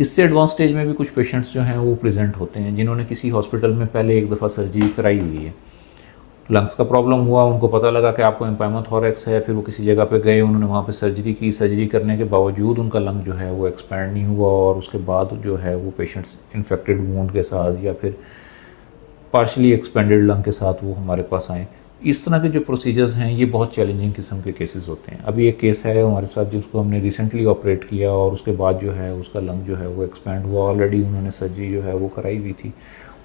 इससे advance stage में भी कुछ पेशेंट्स जो हैं वो प्रेजेंट होते हैं जिन्होंने किसी हॉस्पिटल में पहले एक दफ़ा सर्जरी कराई हुई है, लंग्स का प्रॉब्लम हुआ, उनको पता लगा कि आपको एम्फाइमा थोरैक्स है, फिर वो किसी जगह पे गए, उन्होंने वहाँ पे सर्जरी की, सर्जरी करने के बावजूद उनका लंग जो है वो एक्सपैंड नहीं हुआ और उसके बाद जो है वो पेशेंट्स इन्फेक्टेड वूंड के साथ या फिर पार्शली एक्सपेंडेड लंग के साथ वो हमारे पास आएँ। इस तरह के जो प्रोसीजर्स हैं ये बहुत चैलेंजिंग किस्म के केसेस होते हैं। अभी एक केस है हमारे साथ जिसको हमने रिसेंटली ऑपरेट किया और उसके बाद जो है उसका लंग जो है वो एक्सपैंड हुआ, ऑलरेडी उन्होंने सर्जरी जो है वो कराई हुई थी।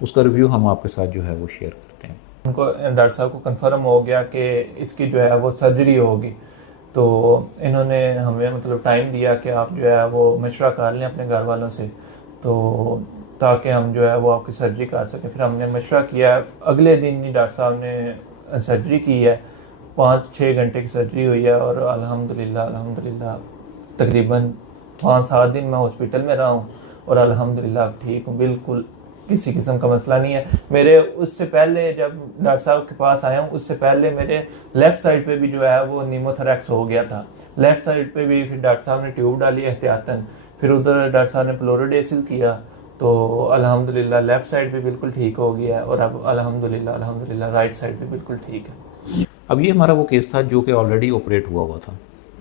उसका रिव्यू हम आपके साथ जो है वो शेयर करते हैं। उनको डॉक्टर साहब को कंफर्म हो गया कि इसकी जो है वो सर्जरी होगी, तो इन्होंने हमें मतलब टाइम दिया कि आप जो है वो मशवरा कर लें अपने घर वालों से, तो ताकि हम जो है वो आपकी सर्जरी कर सकें। फिर हमने मशवरा किया, अगले दिन ही डॉक्टर साहब ने सर्जरी की है। 5-6 घंटे की सर्जरी हुई है और अल्हम्दुलिल्लाह तकरीबन 5-7 दिन मैं हॉस्पिटल में रहा हूँ और अल्हम्दुलिल्लाह ठीक हूँ, बिल्कुल किसी किस्म का मसला नहीं है। मेरे उससे पहले जब डॉक्टर साहब के पास आया हूँ उससे पहले मेरे लेफ़्ट साइड पे भी जो है वो निमोथोरैक्स हो गया था। लेफ़्ट साइड पे भी फिर डॉक्टर साहब ने ट्यूब डाली एहतियातन, फिर उधर डॉक्टर साहब ने फ्लोरोडेसिल किया, तो अल्हम्दुलिल्लाह लेफ़्ट साइड पे बिल्कुल ठीक हो गया है और अब अल्हम्दुलिल्लाह राइट साइड पे बिल्कुल ठीक है। अब ये हमारा वो केस था जो कि ऑलरेडी ऑपरेट हुआ था।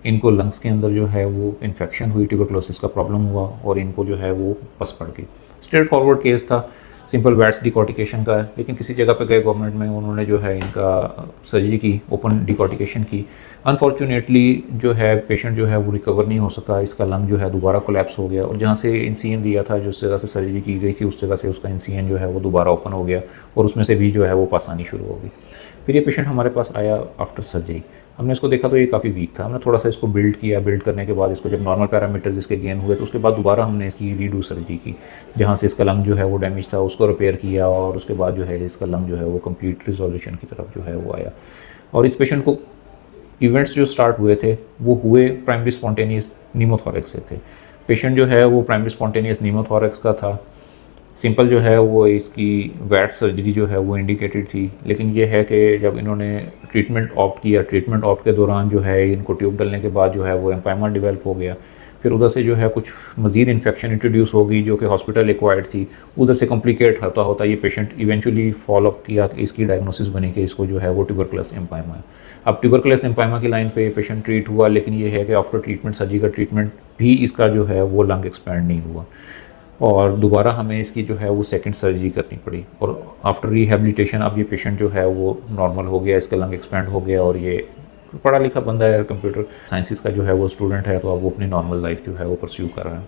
इनको लंग्स के अंदर जो है वो इन्फेक्शन हुई, ट्यूबरक्लोसिस का प्रॉब्लम हुआ और इनको जो है वो पस पड़ गई। स्ट्रेट फॉरवर्ड केस था, सिंपल वैट्स डिकॉर्टिकेशन का है, लेकिन किसी जगह पे गए गवर्नमेंट में, उन्होंने जो है इनका सर्जरी की, ओपन डिकॉर्टिकेशन की। अनफॉर्चुनेटली जो है पेशेंट जो है वो रिकवर नहीं हो सका, इसका लंग जो है दोबारा कोलैप्स हो गया और जहाँ से इंसिजन दिया था, जिस जगह से सर्जरी की गई थी, उस जगह से उसका इंसिजन जो है वो दोबारा ओपन हो गया और उसमें से भी जो है वो पस आनी शुरू हो गई। फिर ये पेशेंट हमारे पास आया आफ्टर सर्जरी। हमने इसको देखा तो ये काफ़ी वीक था। हमने थोड़ा सा इसको बिल्ड किया, बिल्ड करने के बाद इसको जब नॉर्मल पैरामीटर्स इसके गेन हुए तो उसके बाद दोबारा हमने इसकी रीडू सर्जरी की, जहाँ से इसका लंग जो है वो डैमेज था उसको रिपेयर किया और उसके बाद जो है इसका लंग जो है वो कंप्लीट रिजोल्यूशन की तरफ जो है वो आया। और इस पेशेंट को इवेंट्स जो स्टार्ट हुए थे वो हुए प्राइमरी स्पॉन्टेनियस नीमोथोरैक्स से थे। पेशेंट जो है वो प्राइमरी स्पॉन्टेनियस नीमोथोरैक्स का था। सिंपल जो है वो इसकी वैट सर्जरी जो है वो इंडिकेटेड थी, लेकिन ये है कि जब इन्होंने ट्रीटमेंट ऑप्ट किया, ट्रीटमेंट ऑप्ट के दौरान जो है इनको ट्यूब डालने के बाद जो है वो एम्पाइमा डेवलप हो गया। फिर उधर से जो है कुछ मज़ीद इन्फेक्शन इंट्रोड्यूस हो गई जो कि हॉस्पिटल एक्वायर्ड थी। उधर से कॉम्प्लिकेट होता होता ये पेशेंट इवेंचुअली फॉलोअप किया, इसकी डायग्नोसिस बनी कि इसको जो है वो ट्यूबरकुलस एम्पाइमा है। अब ट्यूबरकुलस एम्पाइमा की लाइन पे पेशेंट ट्रीट हुआ, लेकिन ये है कि आफ्टर ट्रीटमेंट, सर्जिकल ट्रीटमेंट भी इसका जो है वो लंग एक्सपैंड नहीं हुआ और दोबारा हमें इसकी जो है वो सेकंड सर्जरी करनी पड़ी और आफ्टर रिहेबिलिटेशन अब ये पेशेंट जो है वो नॉर्मल हो गया, इसका लंग एक्सपैंड हो गया और ये पढ़ा लिखा बंदा है, कंप्यूटर साइंसिस का जो है वो स्टूडेंट है, तो अब वो अपनी नॉर्मल लाइफ जो है वो परस्यू कर रहा है।